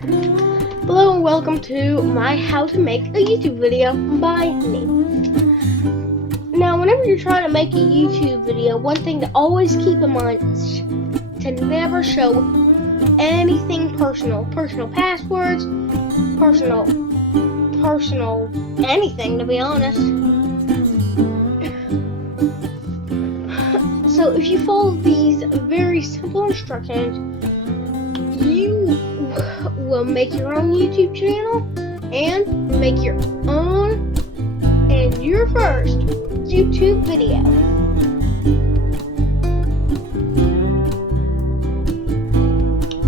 Hello and welcome to my how to make a YouTube video by me. Now, whenever you're trying to make a YouTube video, one thing to always keep in mind is to never show anything personal. Personal passwords, personal anything, to be honest. So if you follow these very simple instructions, you will make your own YouTube channel and make your own and your first YouTube video.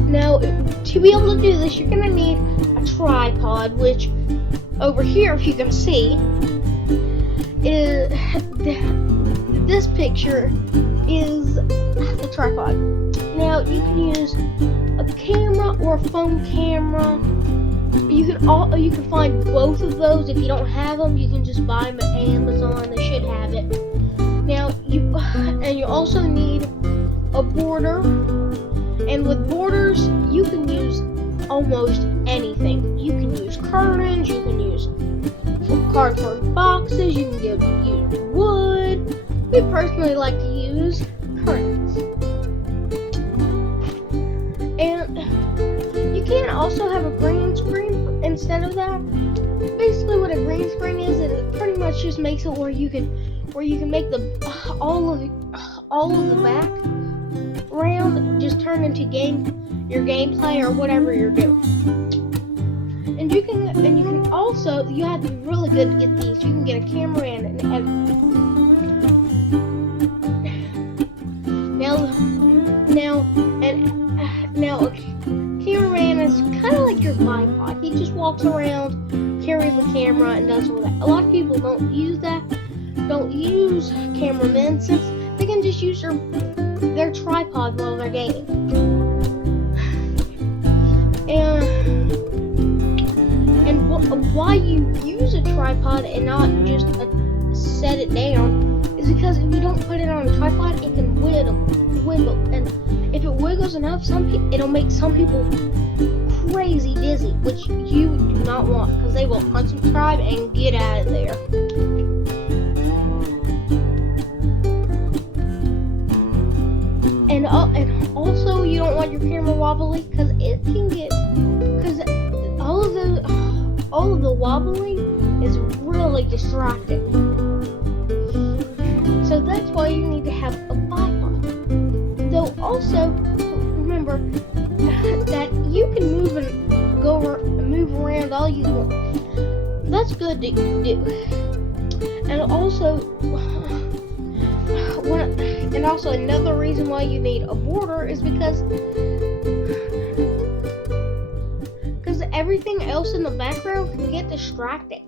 Now, to be able to do this, you're gonna need a tripod, which over here, if you can see, is this picture is the tripod. Now, you can use a camera or a phone camera. You can find both of those. If you don't have them, you can just buy them at Amazon. They should have it. Now, you also need a border. And with borders, you can use almost anything. You can use curtains. You can use cardboard boxes. You can use wood. We personally like to use curtains. And you can also have a green screen instead of that. Basically, what a green screen is it pretty much just makes it where you can make all of the background just turn into your gameplay or whatever you're doing. And you can also, you have to be really good to get these. You can get a camera and Now, a cameraman is kind of like your bipod. He just walks around, carries the camera, and does all that. A lot of people don't use cameramen since they can just use their tripod while they're gaming. And why you use a tripod and not just set it down is because if you don't put it on a tripod, it can wiggle, and if it wiggles enough, it'll make some people crazy dizzy, which you do not want, because they will unsubscribe and get out of there. And also, you don't want your camera wobbly, because all of the wobbling is really distracting. So that's why you need to have a bipod. Though also, remember that you can move around all you want. That's good to do. And also another reason why you need a border is because everything else in the background can get distracting.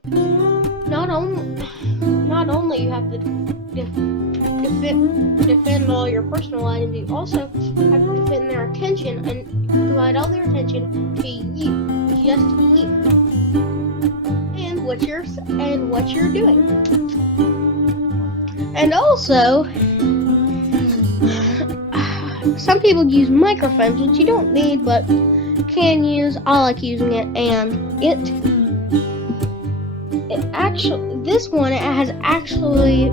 Not only you have to defend all your personal items, you also have to defend their attention and provide all their attention to you, just you, and what you're doing. And also, some people use microphones, which you don't need, but can use. I like using it, and this one has actually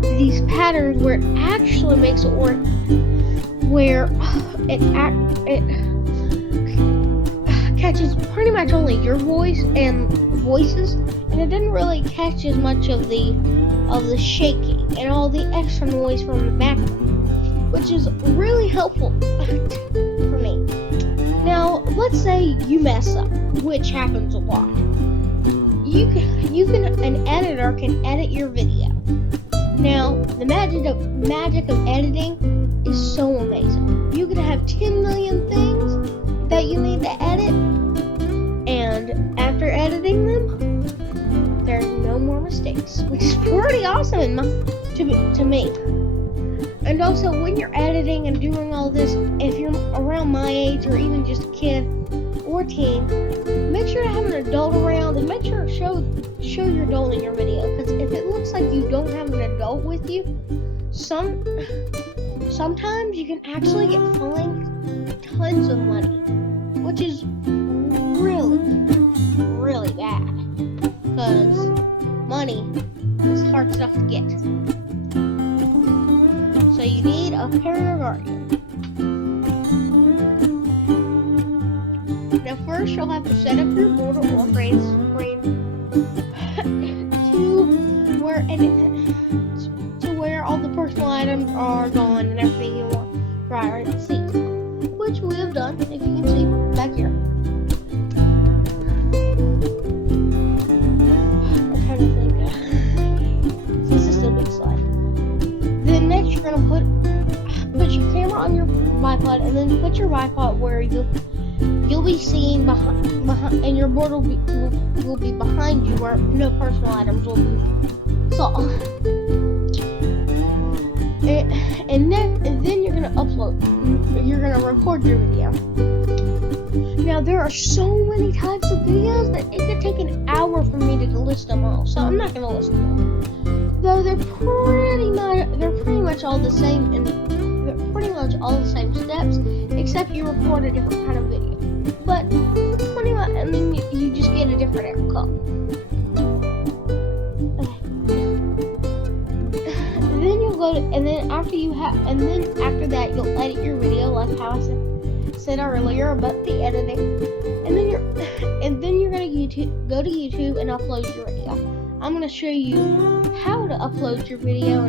these patterns where it actually makes it work, where it catches pretty much only your voice and voices, and it didn't really catch as much of the shaking and all the extra noise from the background, which is really helpful for me. Now, let's say you mess up, which happens a lot. An editor can edit your video. Now, the magic of editing is so amazing. You can have 10 million things that you need to edit, and after editing them, there's no more mistakes, which is pretty awesome to me. And also, when you're editing and doing all this, if you're around my age or even just a kid or teen, make sure to have an adult around, and make sure to show your adult in your video. Because if it looks like you don't have an adult with you, sometimes you can actually get fined tons of money, which is really, really bad, because money is hard stuff to get. So you need a parent or guardian. Now first you'll have to set up your border or frame to where all the personal items are gone and everything you want prior to see, which we have done, if you can see back here. I'm trying to think. This is still a big slide. Then next you're gonna put your camera on your bipod, and then put your bipod where you'll be seen behind, and your board will be behind you, where no personal items will be saw. And then you're gonna upload. You're gonna record your video. Now there are so many types of videos that it could take an hour for me to list them all. So I'm not gonna list them all. Though they're pretty much all the same, and they're pretty much all the same steps, except you record a different kind of video. But pretty much, and then you just get a different outcome. Then you'll go to, and then after that you'll edit your video, like how I said earlier about the editing. And then you're gonna go to YouTube and upload your video. I'm gonna show you how to upload your video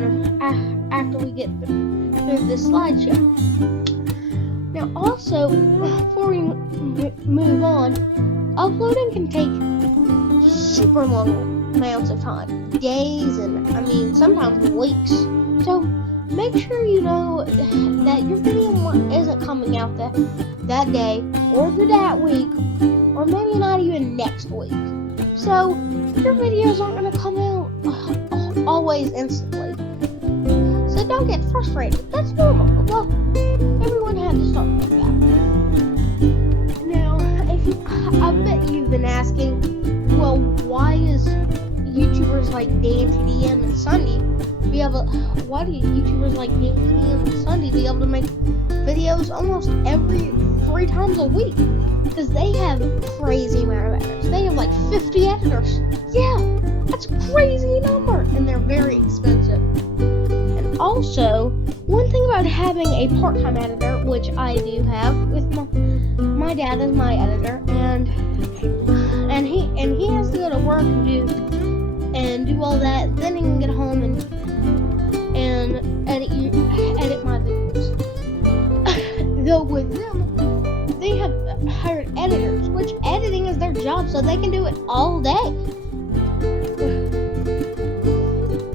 after we get through this slideshow. Now also, before we move on, uploading can take super long amounts of time, days, and sometimes weeks. So make sure you know that your video isn't coming out that day or that week, or maybe not even next week. So your videos aren't going to come out always instantly. So don't get frustrated. That's normal. Well, everyone had to start like that. Now, I bet you've been asking, well, why is YouTubers like DanTDM and Sunday be able to make videos almost every 3 times a week? Because they have crazy amount of editors. They have like 50 editors. Yeah, that's a crazy number, and they're very expensive. And also, one thing about having a part-time editor, which I do have, with my dad is my editor, and he has to go to work and do all that. Then he can get home and edit my videos. Though with them, they have hired editors, which editing is their job, so they can do it all day.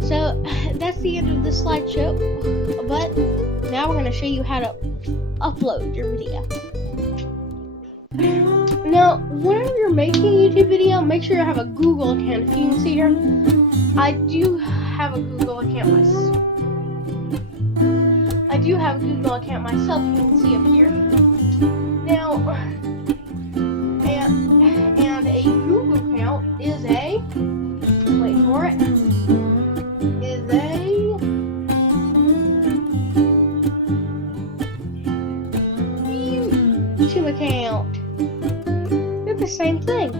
So that's the end of this slideshow. But now we're going to show you how to upload your video. Now, whenever you're making a YouTube video, make sure you have a Google account. If you can see here, I do have a Google account myself. You can see up here. Now, and a Google account is a, wait for it, is a YouTube account. They're the same thing.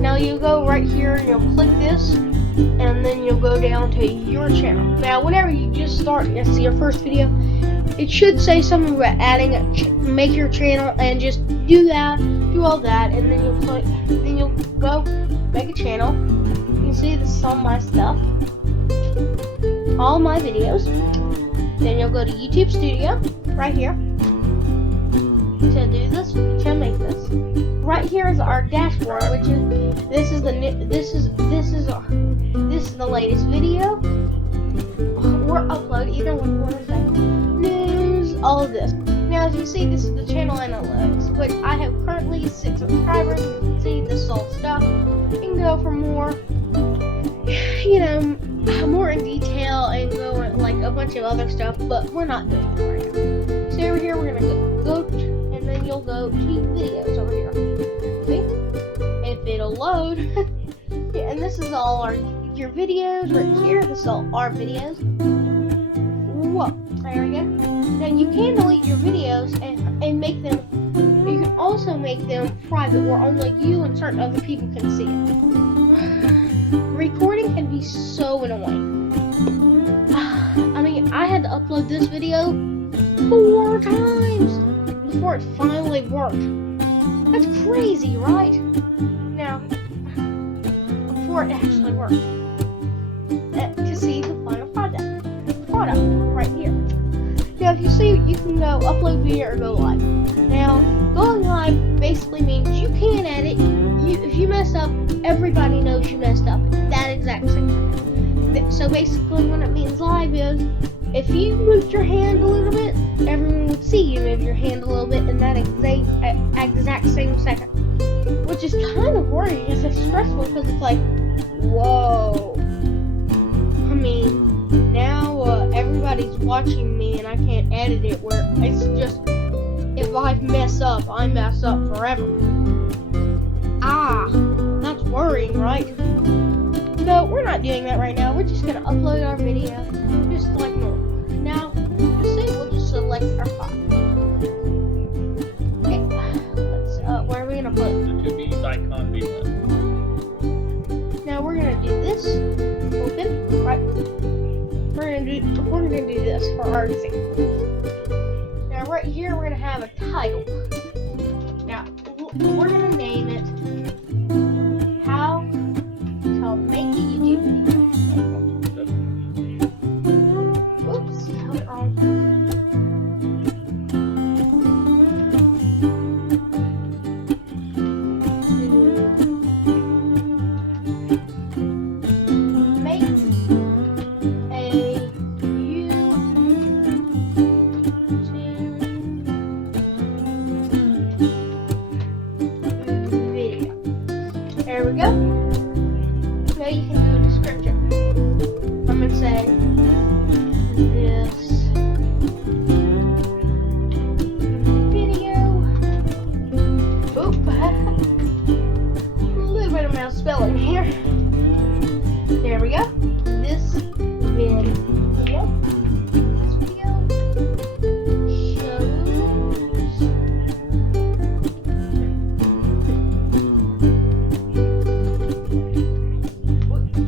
Now you go right here and you'll click this, and then you'll go down to your channel. Now, whenever you just start and see your first video, it should say something about make your channel, and just do all that, and then you'll go make a channel. You can see this is all my stuff, all my videos. Then you'll go to YouTube Studio right here to do this, to make this. Right here is our dashboard, which is this is the latest video or upload, either one you want to say. News, all of this. Now, as you see, this is the channel analytics, which I have currently 6 subscribers. You can see this is all stuff. You can go for more, more in detail and go like a bunch of other stuff, but we're not doing it right now. So over here, we're gonna go and then you'll go to videos over here. See? If it'll load. Yeah, and this is all your videos right here. This is all our videos. Whoa. There we go. Now you can delete your videos and make them. You can also make them private, where only you and certain other people can see it. Recording can be so annoying. I mean, I had to upload this video 4 times before it finally worked. That's crazy, right? Now, before it actually worked. To see the final product right here. Now, if you see, you can go upload video or go live. Now, going live basically means you can edit. If you mess up, everybody knows you messed up at that exact same time. So basically, what it means live is, if you moved your hand a little bit, everyone would see you move your hand a little bit in that exact same second. Which is kind of worrying, because it's stressful, because it's like, whoa. I mean, now everybody's watching me and I can't edit it, where it's just, if I mess up, I mess up forever. That's worrying, right? No, we're not doing that right now. We're just going to upload our video just like normal. Now, just say we'll just select our file. Okay, where are we going to put it? The 2B's icon B1. Now we're going to do this. Open. Right. We're going to do this for our example. Now right here we're going to have a title. Now we're going to name it How to Make a YouTube Video. Oops, held it wrong. There we go. Now you can do a description. I'm going to say this video. Oop. A little bit of misspelling here. There we go. This video. This video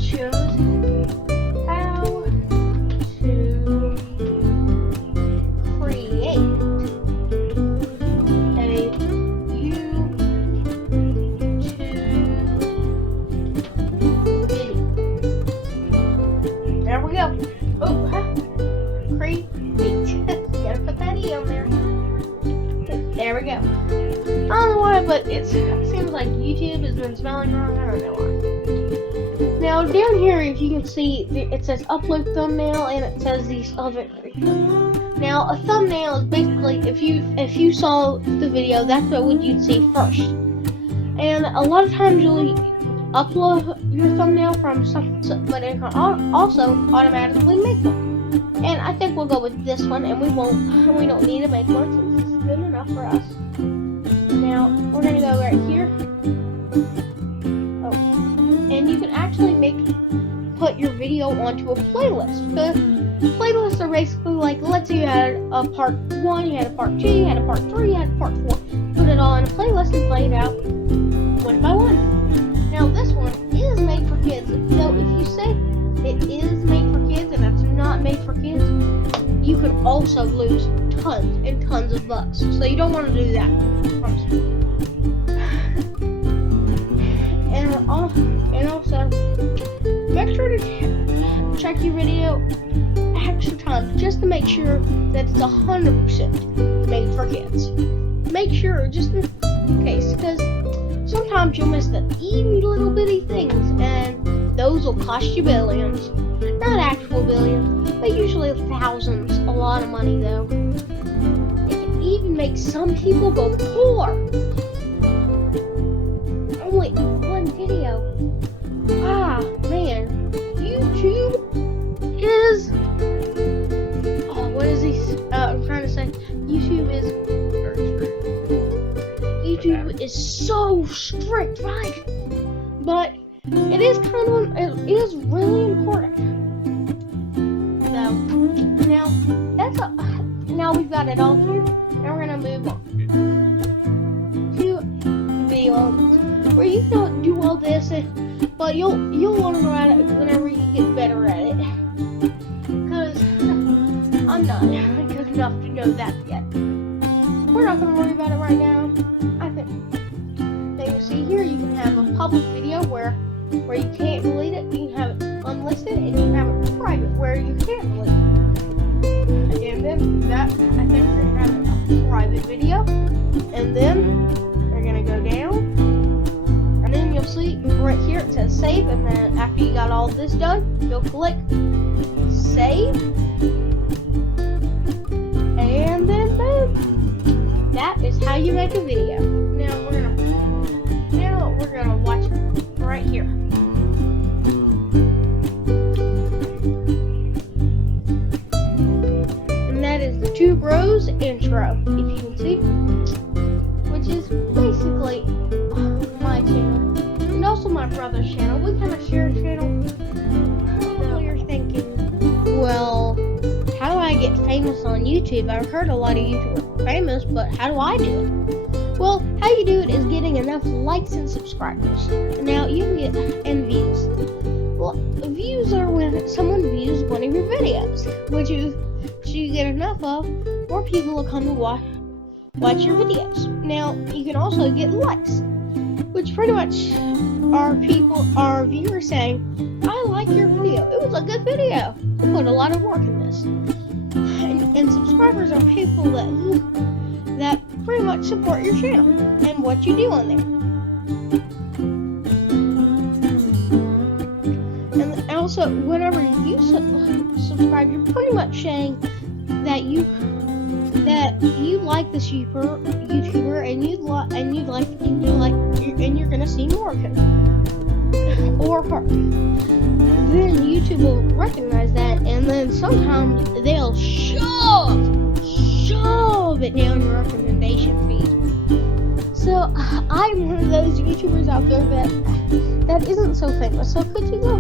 shows how to create a YouTube video. There we go. Oh, create. Gotta put that E on there. There we go. I don't know why, but it seems like YouTube has been spelling wrong. I don't know why. Now down here, if you can see, it says upload thumbnail, and it says these other things. Now a thumbnail is basically, if you saw the video, that's what you'd see first. And a lot of times you'll upload your thumbnail from something, but it can also automatically make one. And I think we'll go with this one, and we don't need to make one since it's good enough for us. Now we're gonna go right here. And you can actually put your video onto a playlist. The playlists are basically like, let's say you had a part 1, you had a part 2, you had a part 3, you had a part 4. Put it all in a playlist and play it out one by one. Now this one is made for kids. So if you say it is made for kids and it's not made for kids, you can also lose tons and tons of bucks. So you don't want to do that. And also, make sure to check your video extra times just to make sure that it's 100% made for kids. Make sure, just in case, because sometimes you'll miss the teeny little bitty things, and those will cost you billions. Not actual billions, but usually thousands. A lot of money, though. It can even make some people go poor. Only one video. Man, YouTube is, what is he, I'm trying to say, YouTube is so strict, right? But it is it is really important. So, now, that's got it all here. Now we're gonna move on to video elements, where you can do all this, but you'll want to learn it whenever you get better at it. Because I'm not good enough to know that yet. We're not gonna worry about it right now. I think. Now you see here, you can have a public video where you can't delete it. You can have it unlisted, and you can have it private where you can't delete it. And then that, I think we're gonna have a private video, and then we're gonna go down, and then you'll see right here it says save, and then after you got all this done, you'll click save, and then boom. That is how you make a video. Now we're gonna watch it right here. The Two Bros intro, if you can see, which is basically my channel and also my brother's channel. We kind of share a channel. So you're thinking, well, how do I get famous on YouTube? I've heard a lot of YouTubers are famous, but how do I do it? Well, how you do it is getting enough likes and subscribers. Now you can get and views. Well, views are when someone views one of your videos, which you get enough of, more people will come to watch your videos. Now, you can also get likes, which pretty much are viewers saying, I like your video. It was a good video. You put a lot of work in this. And subscribers are people that pretty much support your channel and what you do on there. And also, whenever you subscribe, you're pretty much saying that you like this YouTuber and you're gonna see more of him or her. Then YouTube will recognize that, and then sometimes they'll shove it down your recommendation feed. So I'm one of those YouTubers out there that isn't so famous. So could you go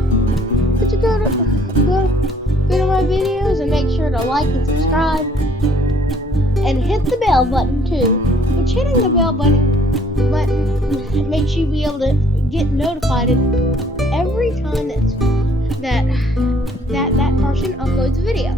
to my videos and make sure to like and subscribe and hit the bell button too, which hitting the bell button makes you be able to get notified every time that person uploads a video.